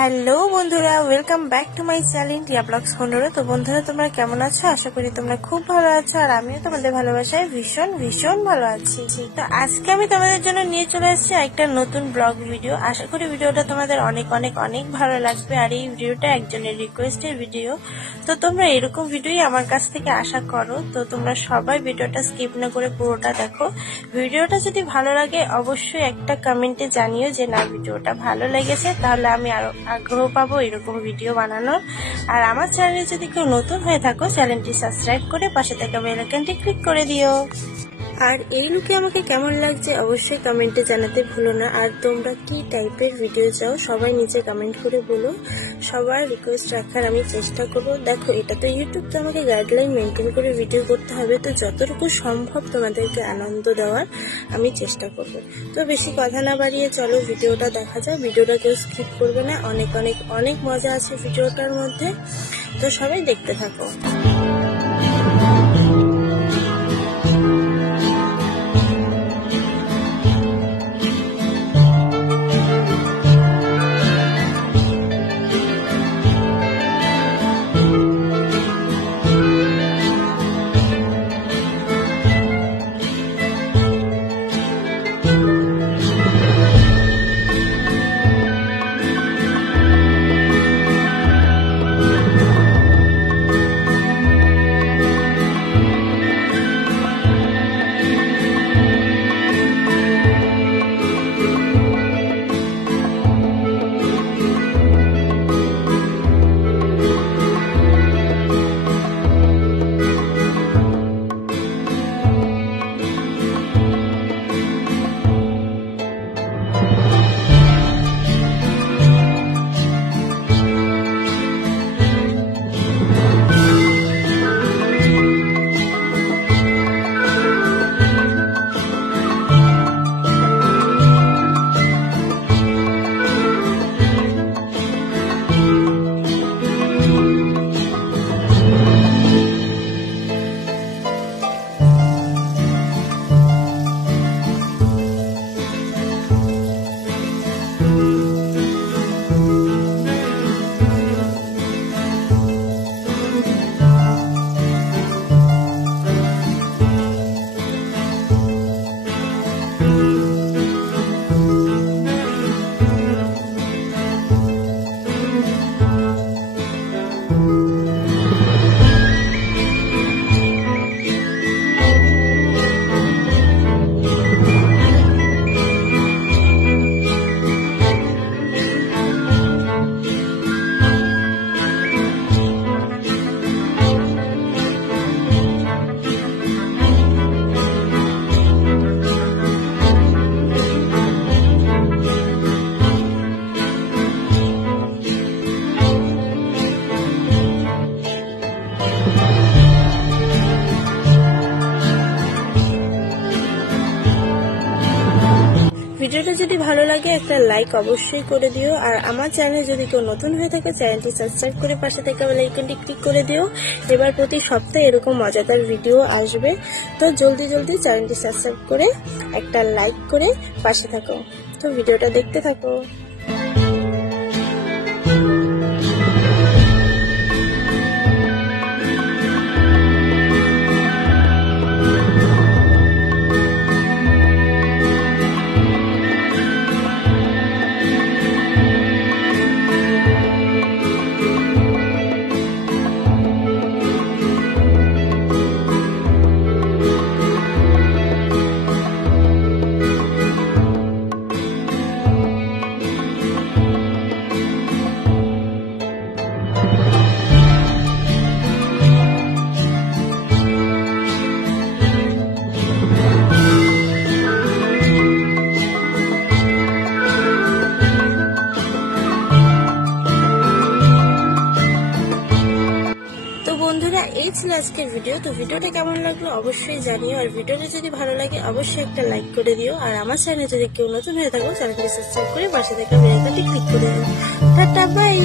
Hello বন্ধুরা, welcome back to my channel টিয়া blogs খন্ডরে। তো বন্ধুরা, তোমরা কেমন আছো? আশা করি তোমরা খুব ভালো আছো, আর আমিও তোমাদের ভালোবাসায় ভীষণ ভীষণ ভালো আছি। তো আজকে আমি তোমাদের জন্য নিয়ে চলে এসেছি একটা নতুন ব্লগ ভিডিও। আশা করি ভিডিওটা তোমাদের অনেক অনেক অনেক ভালো লাগবে। আর এই ভিডিওটা একজনের রিকোয়েস্টের ভিডিও, তো তোমরা এরকম ভিডিওই আমার কাছ থেকে আশা করো। তো তোমরা সবাই ভিডিওটা স্কিপ না করে পুরোটা দেখো। ভিডিওটা যদি ভালো লাগে অবশ্যই একটা কমেন্টে জানিও যে না, ভিডিওটা ভালো লেগেছে, তাহলে আমি আরো আগ্রহ পাবো এরকম ভিডিও বানানোর। আর আমার চ্যানেলে যদি কেউ নতুন হয়ে থাকো, চ্যানেলটি সাবস্ক্রাইব করে পাশে থাকা বেল আইকনটি ক্লিক করে দিও। আর এই লুকে আমাকে কেমন লাগছে অবশ্যই কমেন্টে জানাতে ভুলো না। আর তোমরা কি টাইপের ভিডিও চাও সবাই নিচে কমেন্ট করে বলো। সবার রিকোয়েস্ট রাখার আমি চেষ্টা করবো। দেখো, এটা তো ইউটিউব, তো আমাকে গাইডলাইন মেনটেন করে ভিডিও করতে হবে। তো যতটুকু সম্ভব তোমাদেরকে আনন্দ দেওয়ার আমি চেষ্টা করব। তো বেশি কথা না বাড়িয়ে চলো ভিডিওটা দেখা যাক। ভিডিওটা কেউ স্কিপ করবে না, অনেক অনেক অনেক মজা আছে ভিডিওটার মধ্যে। তো সবাই দেখতে থাকো। ভিডিওটা যদি ভালো লাগে একটা লাইক অবশ্যই করে দিও। আর আমার চ্যানেলে যদি কেউ নতুন হয়ে থাকে, চ্যানেলটি সাবস্ক্রাইব করে পাশে থাকা বেল আইকনটি ক্লিক করে দিও। এবার প্রতি সপ্তাহে এরকম মজাদার ভিডিও আসবে। তো জলদি জলদি চ্যানেলটি সাবস্ক্রাইব করে একটা লাইক করে পাশে থাকো। তো ভিডিওটা দেখতে থাকো। বন্ধুরা, এই ছিল আজকের ভিডিও। তো ভিডিওটা কেমন লাগলো অবশ্যই জানিও। আর ভিডিওটা যদি ভালো লাগে অবশ্যই একটা লাইক করে দিও। আর আমার চ্যানেলে যদি কেউ নতুন হয়ে থাকো, চ্যানেলটি সাবস্ক্রাইব করে পাশে থাকা বেল আইকনটি ক্লিক করে দিও। Tata, by.